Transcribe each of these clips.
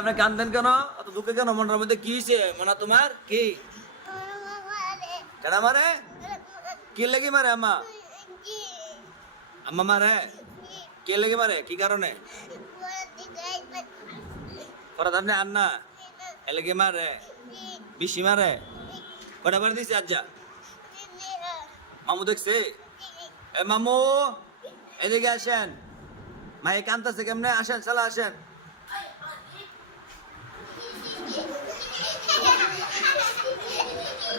আপনি কান্দেন কেন? অত দুঃখে কেন? মনের মধ্যে কি হয়েছে মানে তোমার? কি? কেডা মারে? কি লেগে মারে আম্মা? আম্মা মারে? কে লেগে মারে? কি কারণে? পরে আপনি আন্না। এ লেগে মারে। বেশি মারে। কটা বার দিছে আজ্জা? মামু দেখছে? এ মামু, এদিকে আসেন। মায়ে কান্তাছে কেমনে? আসেন, চালা আসেন।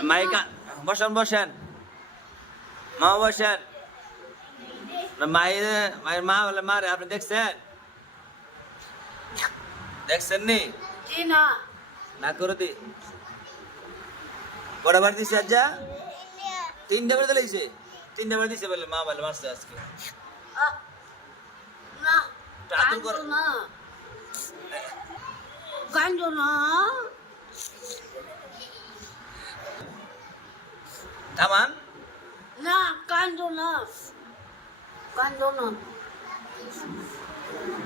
মাই কান বসেন বসেন। মা বসেন। মায়ের মায়ের মা বলে মা রে আপনি দেখছেন? দেখছেন নি। না করে দি। কটা বার দিছে আজ্জা? তিনটা বার দিলেছে তিনটা বার দিছে বলে মা বলে মারছে আজকে। না। কান্দো না কান্দো না কান্দো না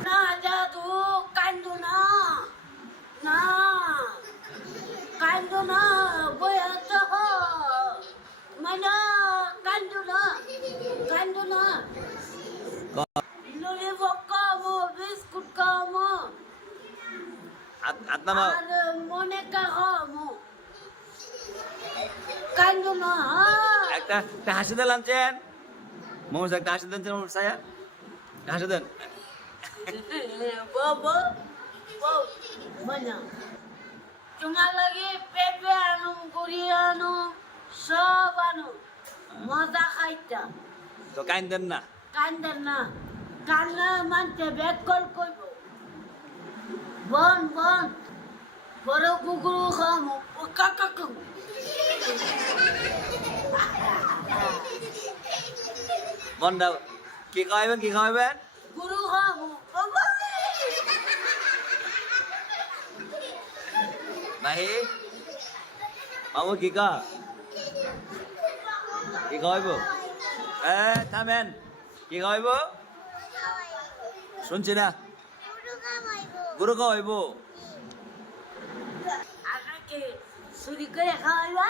না দাদু কান্দো না না কান্দো না বয়া তো মানে কান্দো না কান্দো না ললিপপ খাব বিস্কুট খাব নামাও মনে খাব কান্দো না একটা একটা হাসি দিলাম চেন মোমো একটা হাসি দেন চেন মোমো সায়া একটা হাসি দেন। বাবা বানা তোমার লাগে পেঁপে আনো গুড়ি আনো সব আনো। মজা খাইতা। তো কাইন দেন না। কান্দার না। কান্না মানতে ব্যাক কল করব বন বন। বড় কুকুর খামো। কাকা কাকু মনটা কি খাওয়াবেন কি খাওয়াবেন গুরু খামো বাবা মামু কি কা কি খাওয়াইব? এ থামেন। কি খাওয়াইব? শুনছি না। গুরু খাওয়াইব। চুরি করে খাওয়াইবা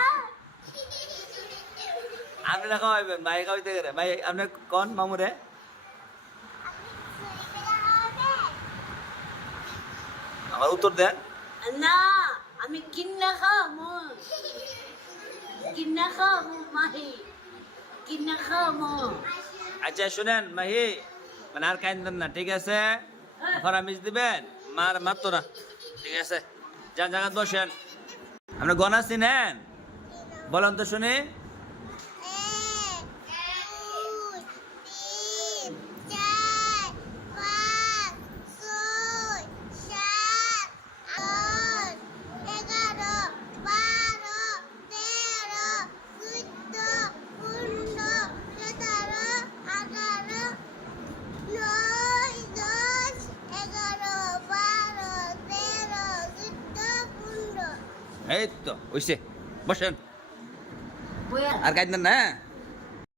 আপনি না খাওয়াইবেন ভাই খাওয়াইতে গেলে ভাই আপনি কন মামুরে? আমার উত্তর দেন। না আমি কিন্না খামো। কিন্না খামো মাহি। কিন্না খামো। আচ্ছা শুনেন মাহি মানে আর কাইন দেন না ঠিক আছে? ফরামিস দিবেন মার মারতো না। ঠিক আছে? যান জায়গা বসেন। আপনি গনা চিনেন বলেন তো শুনি। এই তো ওইসে বসেন। আর কাইন না